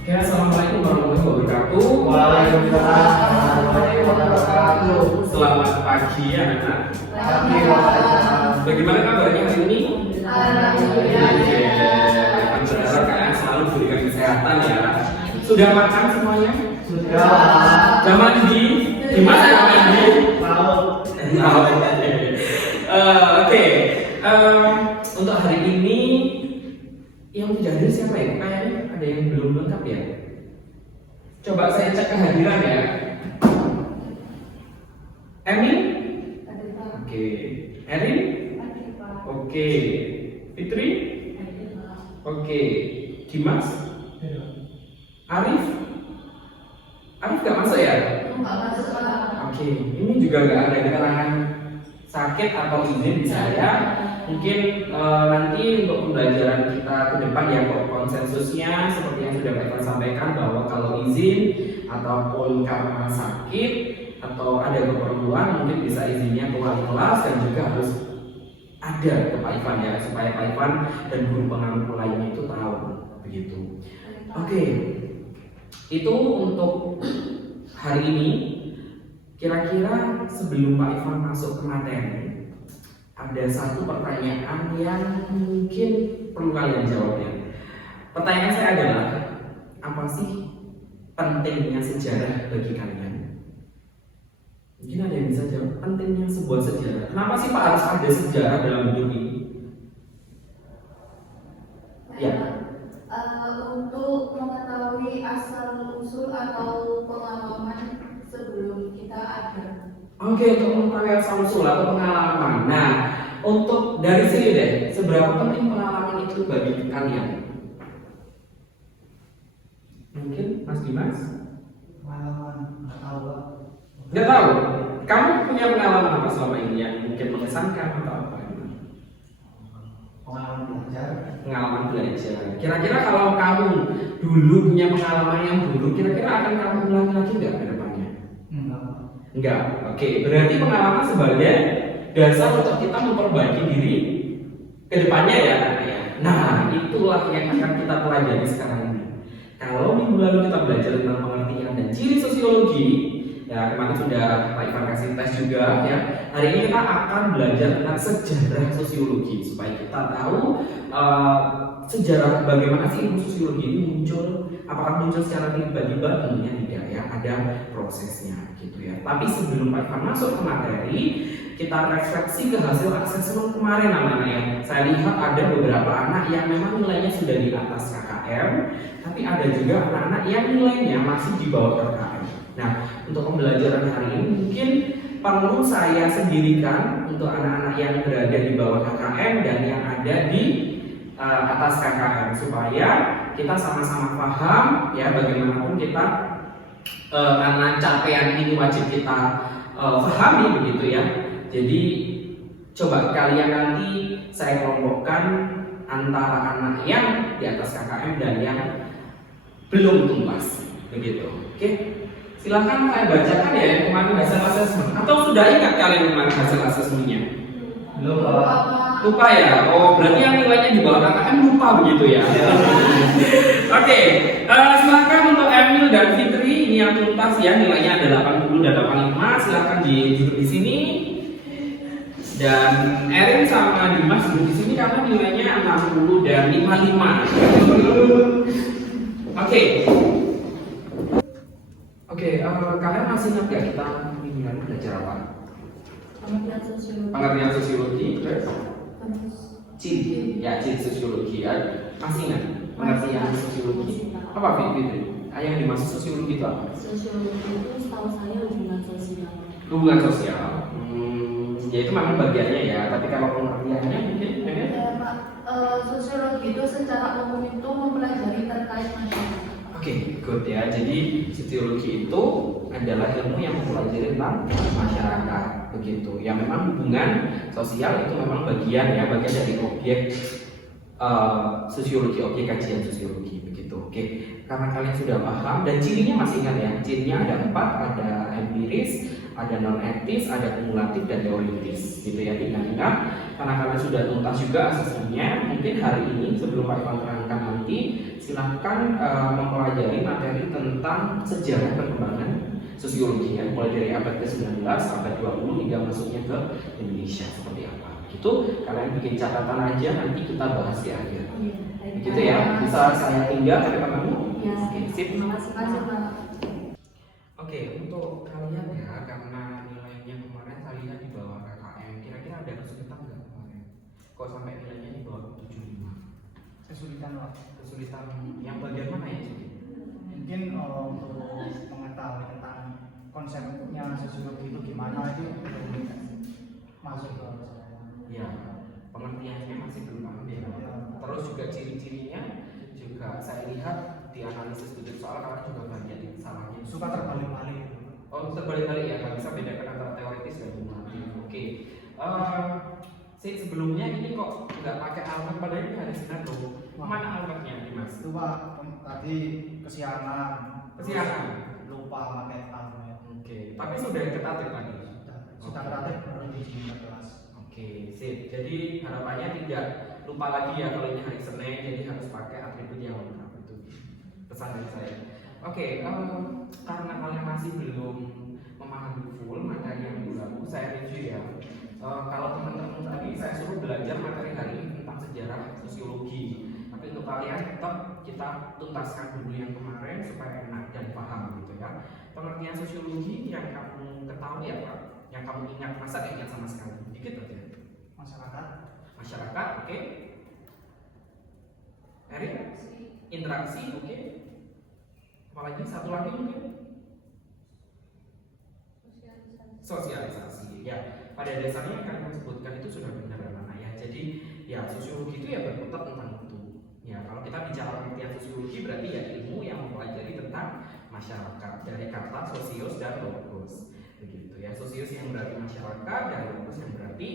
Oke, assalamualaikum warahmatullahi wabarakatuh. Waalaikumsalam warahmatullahi wabarakatuh. Selamat pagi anak-anak. Pagi, Waalaikumsalam. Bagaimana kabarnya hari ini? Alhamdulillah. Kami berharap kalian selalu diberikan kesehatan ya. Sudah makan semuanya? Sudah. Sudah mandi? Di mana yang mandi? Mau. Oke. Untuk hari ini yang tidak hadir siapa ya? Kayaknya ada yang belum lengkap ya. Coba saya cek kehadiran ya. Emil? Oke. Erin? Oke. Fitri? Oke. Dimas? Arif? Arif gak masuk ya? Oke. Ini juga gak ada keterangan sakit atau izin di saya. Mungkin nanti untuk pembelajaran kita ke depan ya kok konsensusnya seperti yang sudah Pak Ivan sampaikan bahwa kalau izin ataupun karena sakit atau ada keperluan mungkin bisa izinnya ke wali kelas dan juga harus ada ke Pak Ivan ya supaya Pak Ivan dan guru pengampu lainnya itu tahu begitu. Oke. Itu untuk hari ini. Kira-kira sebelum Pak Ivan masuk ke materi ada satu pertanyaan yang mungkin perlu kalian jawab ya. Pertanyaan saya adalah, apa sih pentingnya sejarah bagi kalian? Mungkin ada yang bisa jawab, pentingnya sebuah sejarah. Kenapa sih Pak harus ada sejarah dalam hidup ini? Ya. Untuk mengetahui asal usul atau pengalaman sebelum kita ada. Oke, untuk mengetahui asal usul atau pengalaman. Nah, untuk dari sini deh, seberapa penting pengalaman itu bagi kalian? Mungkin Mas Dimas? Pengalaman awal. Nggak tahu. Kamu punya pengalaman apa selama ini yang mungkin mengesankan atau apa? Pengalaman belajar. Pengalaman belajar. Kira-kira kalau kamu dulu punya pengalaman yang buruk, kira-kira akan kamu ulangi lagi nggak ke depannya? Enggak. Oke, berarti pengalaman sebagai dasar untuk kita memperbaiki diri ke depannya ya. Nah, itulah yang akan kita pelajari sekarang ini. Kalau minggu lalu kita belajar tentang pengertian dan ciri sosiologi, ya kemarin sudah Pak Ivan kasih tes juga ya. Hari ini kita akan belajar tentang sejarah sosiologi supaya kita tahu sejarah bagaimana sih ilmu sosiologi ini muncul. Apakah muncul secara tiba-tiba? Tentunya tidak ya, ada prosesnya gitu ya. Tapi sebelum Pak Ivan masuk ke materi, kita refleksi ke hasil asesmen kemarin anak-anak ya. Saya lihat ada beberapa anak yang memang nilainya sudah di atas KKM, tapi ada juga anak-anak yang nilainya masih di bawah KKM. Nah, untuk pembelajaran hari ini mungkin perlu saya sendirikan untuk anak-anak yang berada di bawah KKM dan yang ada di atas KKM supaya kita sama-sama paham ya bagaimanapun kita karena capaian ini wajib kita pahami begitu ya. Jadi coba kalian nanti saya kelompokkan antara anak yang di atas KKM dan yang belum tuntas begitu. Oke, silahkan saya bacakan ya yang kemarin hasil asesmen. Atau sudah ingat kalian kemarin hasil asesmennya? Belum, Pak. Lupa ya? Oh, berarti yang nilainya di bawah KKM lupa begitu ya? Oke, silakan untuk Emil dan Fitri ini yang tuntas ya, nilainya ada 80 dan 85. Silakan duduk di sini. Dan Erin sama Dimas duduk di sini karena nilainya 60 dan 55. Oke, kalian masih ingat gak kita minggu lalu belajar apa? Pengertian sosiologi, terus? Ciri sosiologi ya. Masih ingat pengertian sosiologi? Apa Fitri? Yang dimaksud sosiologi itu apa? Sosiologi itu setahu saya hubungan sosial. Hubungan sosial. Ya itu memang bagiannya ya. Tapi kalau pengertiannya mungkin Ya, Pak. Sosiologi itu secara umum itu mempelajari terkait masyarakat. Oke, good ya. Jadi sosiologi itu adalah ilmu yang mempelajari tentang masyarakat, begitu. Ya memang hubungan sosial itu memang bagian dari objek sosiologi, objek kajian sosiologi, begitu. Oke, karena kalian sudah paham dan cirinya masih ingat ya. Cirinya ada 4, ada empiris, ada non etis, ada kumulatif dan teoritis, gitu ya. Ingat-ingat, karena kalian sudah tuntas juga asesmennya. Mungkin hari ini sebelum Pak Ivan terangkan nanti silahkan mempelajari materi tentang sejarah perkembangan sosiologi ya, mulai dari abad ke-19, abad 20 hingga masuknya ke Indonesia seperti apa. Gitu, kalian bikin catatan aja, nanti kita bahas di akhir. Begitu ya, bisa saya tinggal catatanmu? Ya. Oke, sip. Terima kasih Pak. Oke, untuk kalian ya, karena nilainya kemarin saya lihat di bawah KKM, kira-kira ada kesulitan nggak kemarin? Kok sampai nilainya di bawah 75? Kesulitan Pak. Kesulitan yang bagian mana ya, Cik? Mungkin untuk mengetahui tentang konsepnya sosiologi itu gimana itu belum masuk ke saya. Ya, pengertiannya masih belum paham ya. Terus juga ciri-cirinya juga saya lihat di analisis titik soal karena juga banyak salahnya. Suka terbalik-balik. Oh, terbalik-balik ya, nggak bisa bedakan antara teoritis dan kumulatif. Oke. Sebelumnya ini kok nggak pakai almat, padahal ini ada sinar loh. Mana almatnya, Dimas? Itu Pak, tadi kesiangan. Kesiangan. Lupa pakai almat. Oke, tapi sudah ketatip tadi. Sudah kreatif baru di kelas. Oke, sip. Jadi harapannya tidak lupa lagi ya kalau ini hari Senin, jadi harus pakai atribut yang lengkap itu. Pesan dari saya. Oke, karena kalian masih belum memahami full materi yang minggu lalu, saya review ya. Kalau teman-teman tadi saya suruh belajar materi hari ini tentang sejarah sosiologi. Tapi untuk kalian tetap kita tuntaskan dulu yang kemarin supaya enak dan paham gitu ya. Pengertian sosiologi yang kamu ketahui apa? Yang kamu ingat, masa ingat sama sekali? Dikit aja. Masyarakat. Masyarakat, oke. Erik? Interaksi, oke. Apalagi satu lagi mungkin? Sosialisasi. Ya, pada dasarnya yang kalian sebutkan itu sudah benar anak ya. Jadi ya sosiologi itu ya berkutat tentang itu. Ya, kalau kita bicara pengertian sosiologi berarti ya ilmu yang mempelajari tentang masyarakat dari kata sosios dan logos. Begitu ya, sosius yang berarti masyarakat dan logos yang berarti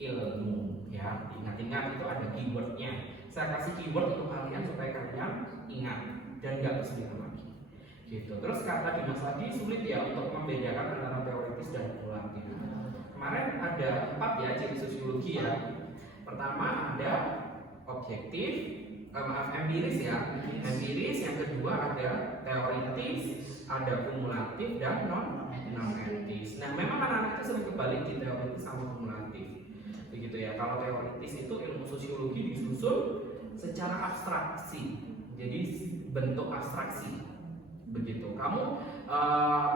ilmu ya. Ingat-ingat itu ada keywordnya. Saya kasih keyword untuk kalian supaya kalian ingat dan nggak kesulitan lagi gitu. Terus kata Dimas tadi sulit ya untuk membedakan antara teoritis dan kumulatif. Kemarin ada 4 ya ciri sosiologi ya. Pertama ada objektif, empiris ya, empiris. Yang kedua ada teoritis, ada kumulatif dan non-empiris. Nah, memang anak-anak itu sering kebalik di teoritis sama kumulatif. Begitu ya. Kalau teoritis itu ilmu sosiologi disusun secara abstraksi. Jadi bentuk abstraksi. Begitu. Kamu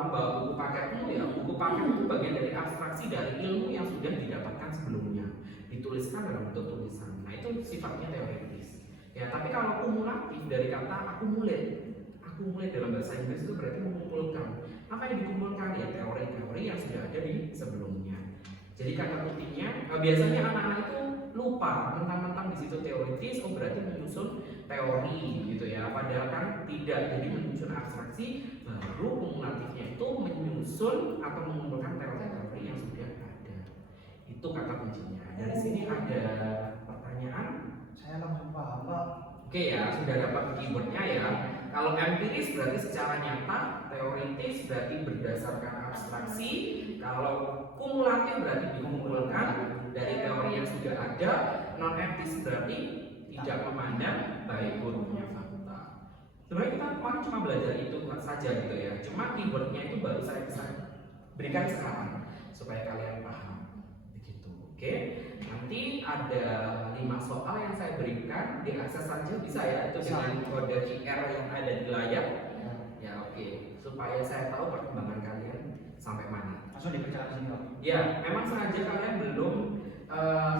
membawa buku paketmu ya, buku paket itu bagian dari abstraksi dari ilmu yang sudah didapatkan sebelumnya. Dituliskan dalam bentuk tulisan. Nah, itu sifatnya teoritis. Ya, tapi kalau kumulatif dari kata akumulate dalam bahasa Inggris itu berarti mengumpulkan. Apa yang dikumpulkan ya teori-teori yang sudah ada di sebelumnya. Jadi kata kutinya biasanya anak-anak itu lupa mentang-mentang di situ teoritis, oh berarti menyusun teori gitu ya. Padahal kan tidak. Jadi menyusun abstraksi, baru kumulatifnya itu menyusun atau mengumpulkan teori-teori yang sudah ada. Itu kata kuncinya. Dari sini ada pertanyaan? Saya langsung paham Pak. Oke ya, sudah dapat keywordnya ya. Kalau empiris berarti secara nyata, teoritis berarti berdasarkan abstraksi, kalau kumulatif berarti dikumpulkan dari teori yang sudah ada, non-etis berarti tidak memandang baik buruknya fakta. Sebenarnya kita kemarin cuma belajar itu saja gitu ya. Cuma keywordnya itu baru saya bisa berikan sekarang supaya kalian paham. Begitu, oke? Nanti ada 5 soal yang saya berikan, diakses saja bisa ya, itu dengan kode QR yang ada di layar. Ya oke, supaya saya tahu perkembangan kalian sampai mana. Langsung dipercaya sini Pak. Ya, memang sengaja kalian belum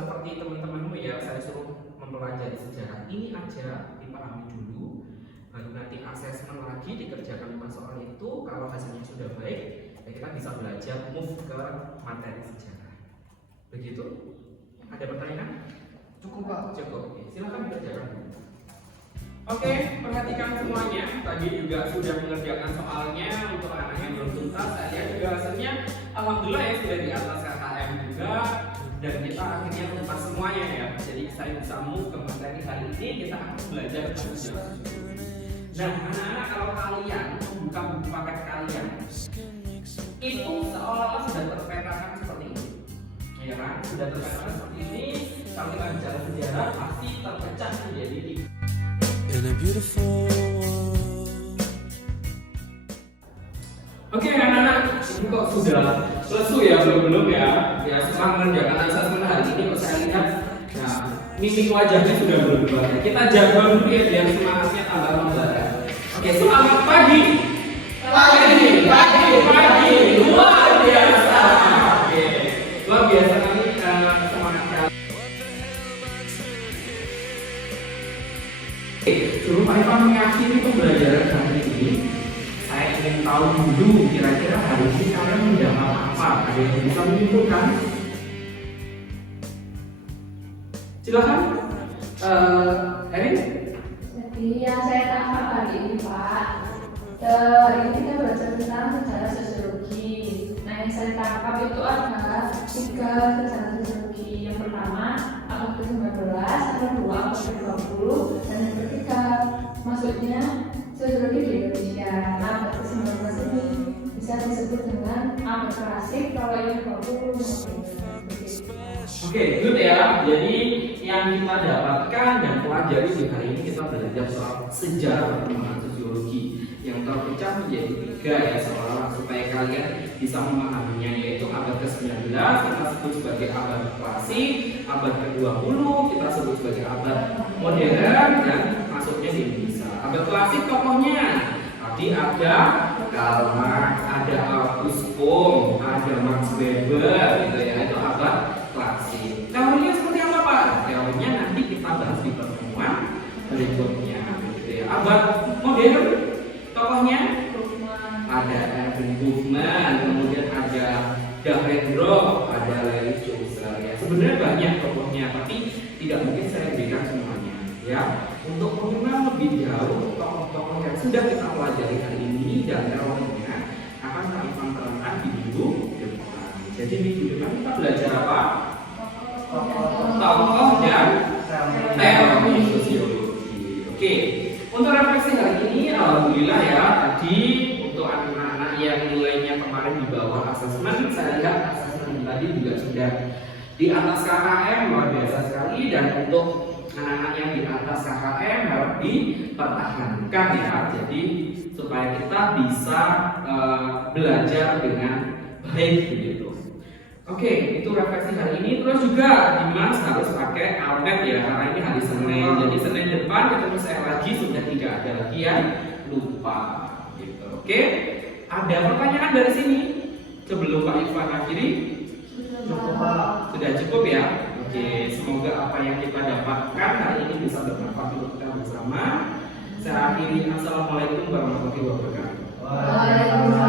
seperti teman-temanmu ya, saya suruh mempelajari sejarah ini aja, dipahami dulu, baru nanti asesmen lagi dikerjakan 5 soal itu. Kalau hasilnya sudah baik, ya kita bisa belajar move ke materi sejarah. Begitu? Ada pertanyaan? Cukup Pak. Cukup. Oke, silakan dikerjakan. Oke, perhatikan semuanya. Tadi juga sudah mengerjakan soalnya untuk anak yang belum tuntas. Saya juga hasilnya alhamdulillah ya sudah di atas KKM juga, dan kita akhirnya tuntas semuanya ya. Jadi saya bisa move ke materi hari ini, kita akan belajar sejarah. Nah, anak-anak kalau kalian membuka buku paket kalian, itu seolah-olah sudah terpetakan seperti ini. Ya kan? Sudah terpetakan seperti ini. Kalau kita bicara sejarah pasti terpecah menjadi 3. in a beautiful world. Oke anak-anak, ini kok sudah selesai ya, belum ya? Ya setelah mengerjakan asesmen hari ini kok saya lihat, nah mimik wajahnya sudah berubah. Kita jaga dulu ya biar semangatnya tambah membara. Oke, selamat pagi. Pagi, luar biasa. Oke, luar biasa kali semangat kali. Sebelum Pak Ivan mengakhiri pembelajaran hari ini, saya ingin tahu dulu kira-kira hari ini kalian mendapat apa? Ada yang bisa menyimpulkan? Silakan, Erin. Jadi yang saya tangkap hari ini Pak, hari ini kita belajar tentang sejarah sosiologi. Nah yang saya tangkap itu ada 3 sejarah sosiologi. Yang pertama abad ke-19, yang kedua abad ke-20, dan yang ketiga maksudnya sosiologi di Indonesia. Nah abad ke-19 ini bisa disebut dengan abad klasik, kalau yang 20 Oke, good ya. Jadi yang kita dapatkan dan pelajari di hari ini kita belajar soal sejarah perkembangan sosiologi yang terpecah menjadi 3 ya, seolah supaya kalian bisa memahaminya, yaitu abad ke-19 kita sebut sebagai abad klasik, abad ke-20 kita sebut sebagai abad modern, dan masuknya di Indonesia. Abad klasik tokohnya tadi ada Karl Marx, ada August Comte, ada Max Weber gitu ya, itu abad klasik. Teorinya seperti apa Pak? Teorinya nanti kita bahas di pertemuan berikutnya gitu ya. Abad modern tokohnya ada Erwin Goffman, kemudian ada Dahrendorf, ada Levi Strauss ya. Sebenarnya banyak tokohnya, tapi tidak mungkin saya berikan semuanya ya. Untuk mengenal lebih jauh tokoh-tokoh yang sudah kita pelajari hari ini dan teorinya akan kami terangkan di minggu depan. Jadi minggu depan kita belajar apa? Tokoh dan teori sosiologi. Oke, untuk refleksi hari ini alhamdulillah ya, tadi untuk anak-anak yang nilainya kemarin di bawah asesmen, saya lihat asesmen tadi juga sudah di atas KKM, luar biasa sekali. Dan untuk anak-anak yang di atas KKM harus dipertahankan ya, jadi supaya kita bisa belajar dengan baik begitu. Oke, itu refleksi hari ini. Terus juga Dimas harus pakai iPad ya, karena ini hari Senin. Jadi Senin depan ketemu saya lagi, sudah tidak ada lagi yang lupa gitu. Oke, ada pertanyaan dari sini sebelum Pak Irfan akhiri? Sudah cukup ya. Oke, semoga apa yang kita dapatkan hari ini bisa bermanfaat untuk kita bersama. Saya akhiri, assalamualaikum warahmatullahi wabarakatuh. Waalaikumsalam.